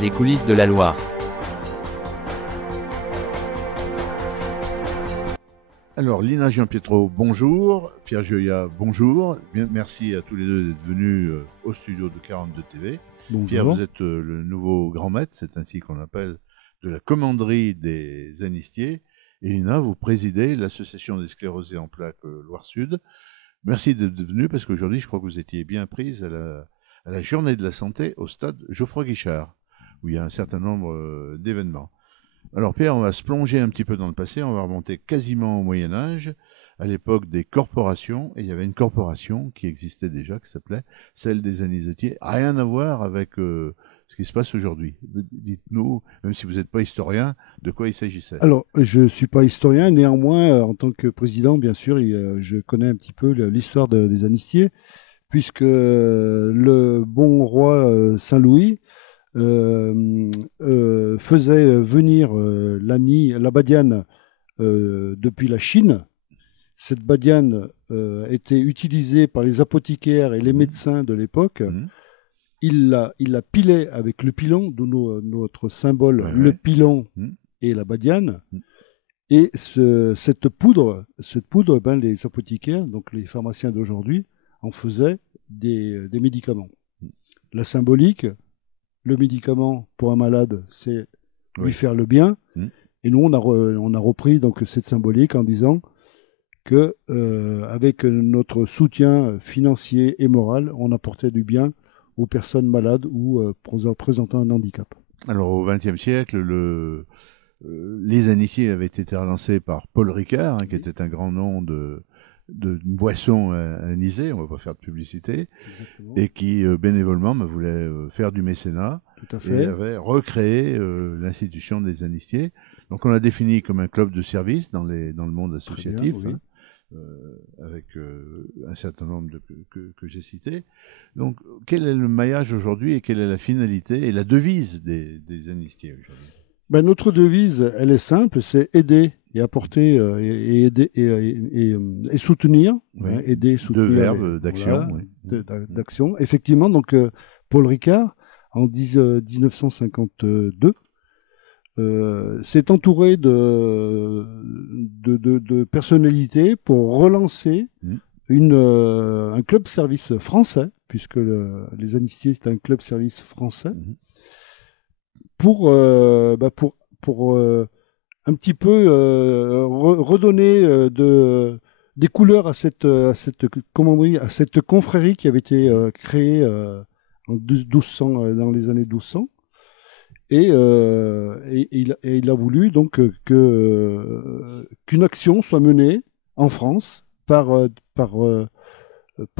Les coulisses de la Loire. Alors, Lina Giampietro, bonjour. Pierre Gioia, bonjour. Bien, merci à tous les deux d'être venus au studio de 42 TV. Bonjour. Pierre, vous êtes le nouveau grand maître, c'est ainsi qu'on appelle, de la commanderie des Anistiers. Et Lina, vous présidez l'association des sclérosés en plaques Loire-Sud. Merci d'être venu parce qu'aujourd'hui, je crois que vous étiez bien prise à la journée de la santé au stade Geoffroy Guichard, où il y a un certain nombre d'événements. Alors Pierre, on va se plonger un petit peu dans le passé, on va remonter quasiment au Moyen-Âge, à l'époque des corporations, et il y avait une corporation qui existait déjà, qui s'appelait celle des Anisetiers. Rien à voir avec ce qui se passe aujourd'hui. Dites-nous, même si vous n'êtes pas historien, de quoi il s'agissait. Alors, je ne suis pas historien, néanmoins, en tant que président, bien sûr, je connais un petit peu l'histoire des Anistiers, puisque le bon roi Saint-Louis faisait venir la badiane depuis la Chine. Cette badiane était utilisée par les apothicaires et les médecins de l'époque. Il la pilait avec le pilon, d'où notre symbole, le pilon et la badiane. Et cette poudre, ben, les apothicaires, donc les pharmaciens d'aujourd'hui, en faisaient des médicaments. La symbolique, le médicament pour un malade, c'est lui faire le bien. Et nous, on a repris donc cette symbolique en disant que avec notre soutien financier et moral, on apportait du bien aux personnes malades ou présentant un handicap. Alors au XXe siècle, les Anistiers avaient été relancés par Paul Ricard, qui était un grand nom de boisson anisée, on ne va pas faire de publicité. Exactement. Et qui bénévolement voulait faire du mécénat. Tout à fait. Et avait recréé l'institution des Anistiers. Donc on l'a défini comme un club de service dans le monde associatif, bien, oui. Avec un certain nombre que j'ai cités. Donc quel est le maillage aujourd'hui et quelle est la finalité et la devise des Anistiers aujourd'hui? Ben, notre devise, elle est simple, c'est aider et apporter et aider et soutenir. Oui. Hein, aider, soutenir. Deux verbes d'action. Voilà, oui. d'action. Effectivement, donc Paul Ricard, en 1952, s'est entouré de personnalités pour relancer un club service français, puisque les Anistiers, c'est un club service français. Pour un petit peu redonner des couleurs à cette commanderie, à cette confrérie qui avait été créée en 1200, dans les années 1200. Et il a voulu donc qu'une action soit menée en France par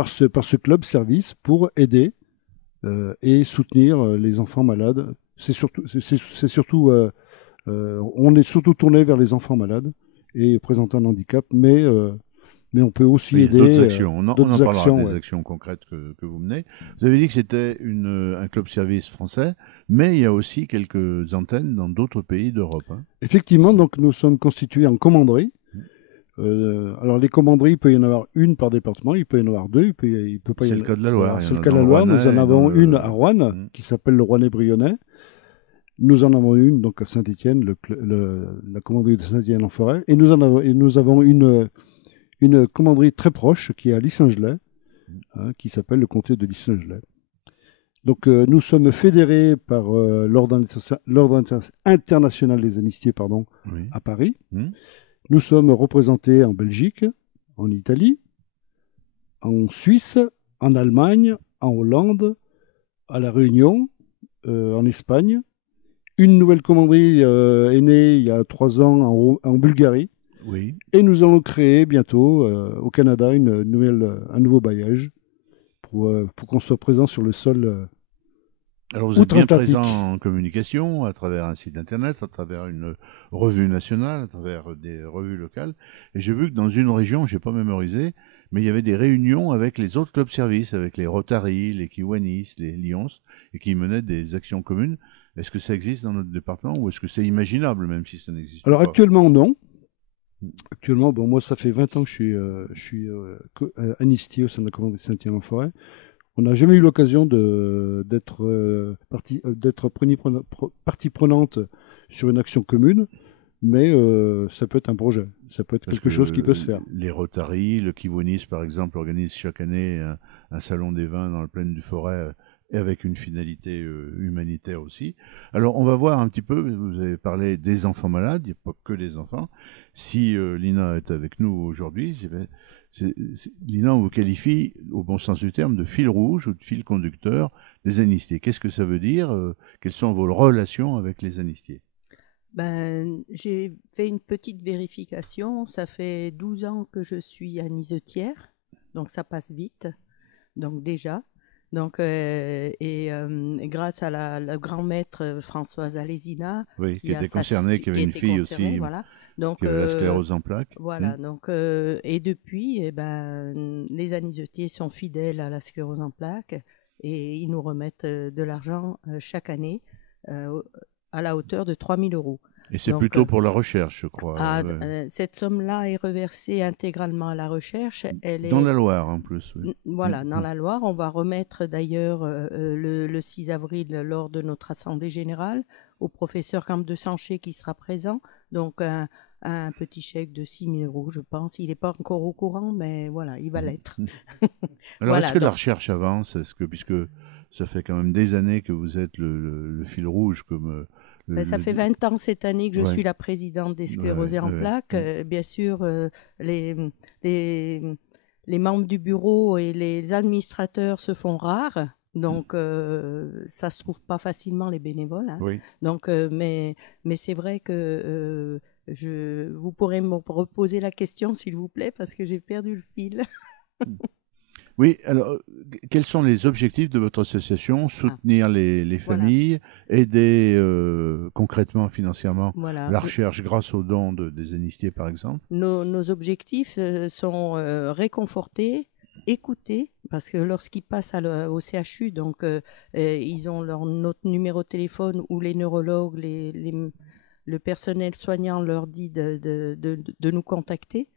ce club service pour aider et soutenir les enfants malades. C'est surtout on est surtout tourné vers les enfants malades et présentant un handicap, mais on peut aussi aider d'autres actions. On en parlera actions, des actions concrètes que vous menez. Vous avez dit que c'était un club service français, mais il y a aussi quelques antennes dans d'autres pays d'Europe. Hein. Effectivement, donc nous sommes constitués en commanderie. Alors les commanderies, il peut y en avoir une par département, il peut y en avoir deux, il peut pas y en avoir. C'est le cas de la Loire. C'est le cas de la Loire. Nous en avons une à Roanne qui s'appelle le Rouennais-Brionnais. Nous en avons une donc à Saint-Étienne, la commanderie de Saint-Étienne-en-Forêt, et nous avons une commanderie très proche qui est à Lissingelet, qui s'appelle le comté de Lissingelet. Donc nous sommes fédérés par l'Ordre international des Anistiers à Paris. Nous sommes représentés en Belgique, en Italie, en Suisse, en Allemagne, en Hollande, à La Réunion, en Espagne. Une nouvelle commanderie est née il y a 3 ans en Bulgarie. Oui. Et nous allons créer bientôt au Canada un nouveau bailliage pour qu'on soit présent sur le sol. Alors vous êtes bien présent en communication, à travers un site internet, à travers une revue nationale, à travers des revues locales. Et j'ai vu que dans une région, je n'ai pas mémorisé, mais il y avait des réunions avec les autres clubs services, avec les Rotary, les Kiwanis, les Lions, et qui menaient des actions communes. Est-ce que ça existe dans notre département ou est-ce que c'est imaginable, même si ça n'existe pas? Alors actuellement, non. Actuellement, moi, ça fait 20 ans que je suis Anistier au sein de la commanderie de Saint-Étienne-en-Forêt. On n'a jamais eu l'occasion d'être partie prenante sur une action commune, mais ça peut être un projet, ça peut être Parce quelque chose qui peut se faire. les Rotary, le Kivonis par exemple, organisent chaque année un salon des vins dans la plaine du Forêt et avec une finalité humanitaire aussi. Alors on va voir un petit peu, vous avez parlé des enfants malades, il n'y a pas que des enfants. Si Lina est avec nous aujourd'hui, Lina, on vous qualifie au bon sens du terme de fil rouge ou de fil conducteur des amnistiés. Qu'est-ce que ça veut dire? Quelles sont vos relations avec les amnistiés? Ben, j'ai fait une petite vérification. Ça fait 12 ans que je suis anisetière, donc ça passe vite. Donc déjà, donc grâce à la grand maître Françoise Alésina, Oui, qui qui a était sa concernée, qui avait qui une était fille concernée, aussi, voilà. Donc qui avait la sclérose en plaques. voilà. Donc et depuis, eh ben, les anisetiers sont fidèles à la sclérose en plaques et ils nous remettent de l'argent chaque année euh, à la hauteur de 3 000 euros. Et c'est Donc, plutôt pour la recherche, je crois. cette somme-là est reversée intégralement à la recherche. Elle Dans la est, Loire, en plus. Oui. voilà, dans la Loire. On va remettre d'ailleurs le 6 avril, lors de notre assemblée générale, au professeur Camp de Sanché qui sera présent. Donc, un petit chèque de 6 000 euros, je pense. Il n'est pas encore au courant, mais voilà, il va l'être. Alors, Voilà, est-ce que la donc, recherche avance? Puisque ça fait quand même des années que vous êtes le fil rouge, comme ben, ça fait 20 ans cette année que je ouais, suis la présidente des ouais, sclérosés en ouais, plaques. Bien sûr, les, les, les membres du bureau et les administrateurs se font rares. Donc, ça se trouve pas facilement les bénévoles. Hein. oui. Donc, mais c'est vrai que vous pourrez me reposer la question, s'il vous plaît, parce que j'ai perdu le fil. Oui, alors, quels sont les objectifs de votre association? Soutenir les Voilà. familles, aider concrètement, financièrement, Voilà. la recherche grâce aux dons des amnistiés, par exemple? Nos objectifs sont réconforter, écouter, parce que lorsqu'ils passent au CHU, donc ils ont notre numéro de téléphone où les neurologues, le personnel soignant leur dit de nous contacter.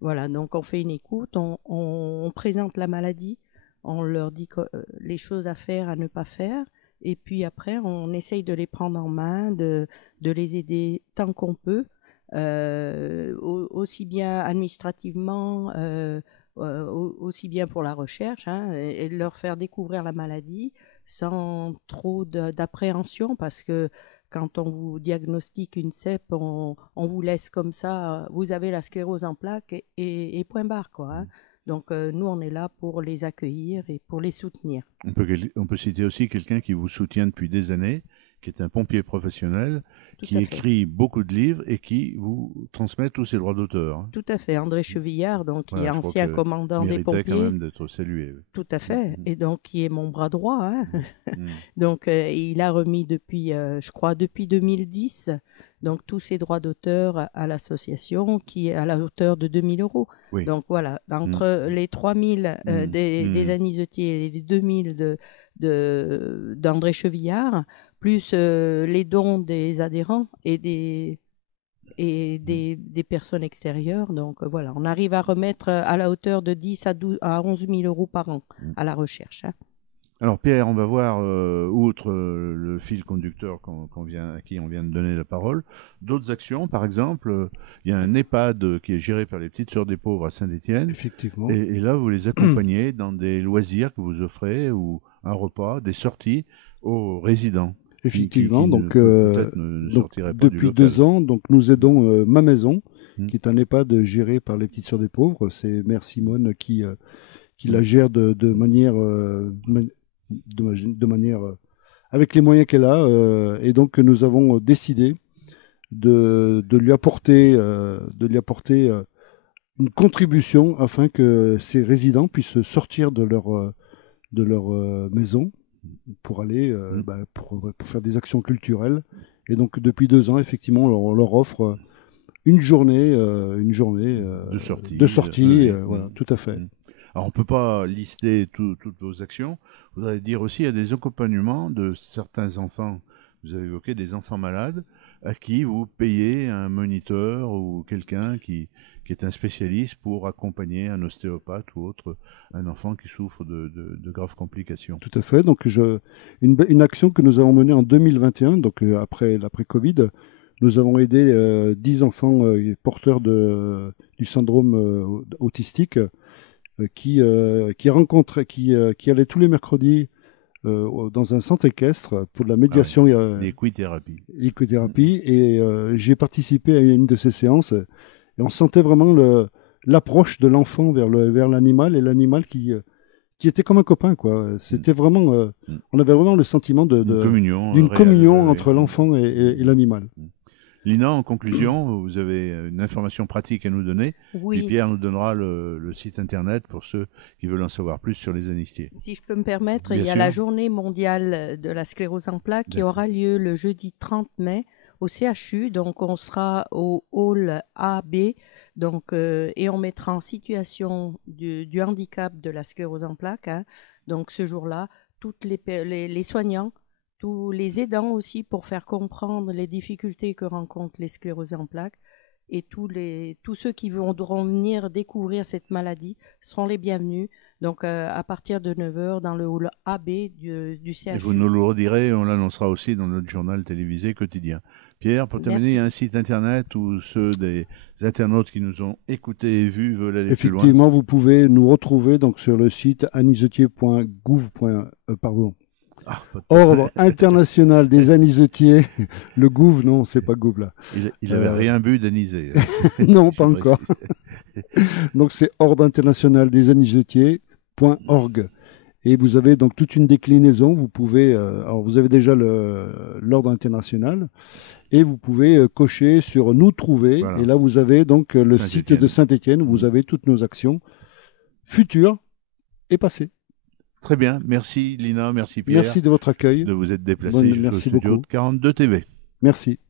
Voilà, donc on fait une écoute, on présente la maladie, on leur dit les choses à faire, à ne pas faire, et puis après on essaye de les prendre en main, de les aider tant qu'on peut, aussi bien administrativement, aussi bien pour la recherche, hein, et leur faire découvrir la maladie sans trop d'appréhension, parce que quand on vous diagnostique une CEP, on vous laisse comme ça, vous avez la sclérose en plaques et point barre, quoi. Hein. Donc nous, on est là pour les accueillir et pour les soutenir. On peut citer aussi quelqu'un qui vous soutient depuis des années, qui est un pompier professionnel, Tout qui à fait. écrit beaucoup de livres et qui vous transmet tous ses droits d'auteur. Hein. Tout à fait. André Chevillard, donc, qui est Voilà, je crois ancien que commandant des méritait quand pompiers. même d'être salué. Tout à fait. Et donc, qui est mon bras droit. Hein. Mm. Donc, il a remis depuis, je crois, depuis 2010, donc tous ses droits d'auteur à l'association, qui est à la hauteur de 2 000 euros. Oui. Donc voilà, entre les 3 000 des anisetiers et les 2 000 d'André Chevillard, plus les dons des adhérents et des personnes extérieures. Donc voilà, on arrive à remettre à la hauteur de 10 à 11 000 euros par an à la recherche. Hein. Alors Pierre, on va voir, outre le fil conducteur à qui on vient de donner la parole, d'autres actions. Par exemple, il y a un EHPAD qui est géré par les Petites Sœurs des Pauvres à Saint-Étienne. Effectivement. Et là, vous les accompagnez dans des loisirs que vous offrez, ou un repas, des sorties aux résidents. Effectivement, donc Pas depuis 2 ans, donc nous aidons Ma Maison, Mm. qui est un EHPAD géré par les Petites Sœurs des Pauvres. C'est Mère Simone qui la gère de manière avec les moyens qu'elle a, et donc nous avons décidé de lui apporter une contribution afin que ces résidents puissent sortir de leur maison pour aller pour faire des actions culturelles. Et donc depuis 2 ans, effectivement, on leur offre une journée de sortie. Voilà, tout à fait. Alors, on ne peut pas lister toutes vos actions. Vous allez dire aussi, il y a des accompagnements de certains enfants. Vous avez évoqué des enfants malades à qui vous payez un moniteur ou quelqu'un qui qui est un spécialiste pour accompagner un ostéopathe ou autre, un enfant qui souffre de graves complications. Tout à fait. Donc, une action que nous avons menée en 2021, donc après l'après-Covid, nous avons aidé 10 enfants porteurs du syndrome autistique qui allaient tous les mercredis dans un centre équestre pour de la médiation l'équithérapie. Et j'ai participé à une de ces séances et on sentait vraiment l'approche de l'enfant vers l'animal et l'animal qui était comme un copain, quoi. C'était vraiment, on avait vraiment le sentiment d'une communion entre l'enfant et l'animal. Lina, en conclusion, vous avez une information pratique à nous donner. Oui. Puis Pierre nous donnera le site internet pour ceux qui veulent en savoir plus sur les anistiers. Si je peux me permettre, Bien il y a sûr. la journée mondiale de la sclérose en plaques qui aura lieu le jeudi 30 mai au CHU. Donc, on sera au hall AB. Donc, et on mettra en situation du handicap de la sclérose en plaques. Hein. Donc, ce jour-là, toutes les soignants, tous les aidants aussi pour faire comprendre les difficultés que rencontrent les sclérosés en plaques et tous ceux qui voudront venir découvrir cette maladie seront les bienvenus. Donc à partir de 9h dans le hall AB du CHU. Et vous nous le redirez, on l'annoncera aussi dans notre journal télévisé quotidien. Pierre, pour terminer, il y a un site internet où ceux des internautes qui nous ont écoutés et vus veulent aller plus loin. Effectivement, vous pouvez nous retrouver donc sur le site anisetier.gouv. Ordre international des anisetiers. Le Gouv, non, c'est pas Gouv là. Il avait rien bu d'anisé. Non, pas encore. Donc c'est Ordre international des anisetiers.org. Et vous avez donc toute une déclinaison. Vous pouvez, alors vous avez déjà l'ordre international, et vous pouvez cocher sur nous trouver. Voilà. Et là vous avez donc le site de Saint-Étienne où vous avez toutes nos actions futures et passées. Très bien, merci Lina, merci Pierre. Merci de votre accueil. De vous être déplacé jusqu'au studio de 42 TV. Merci.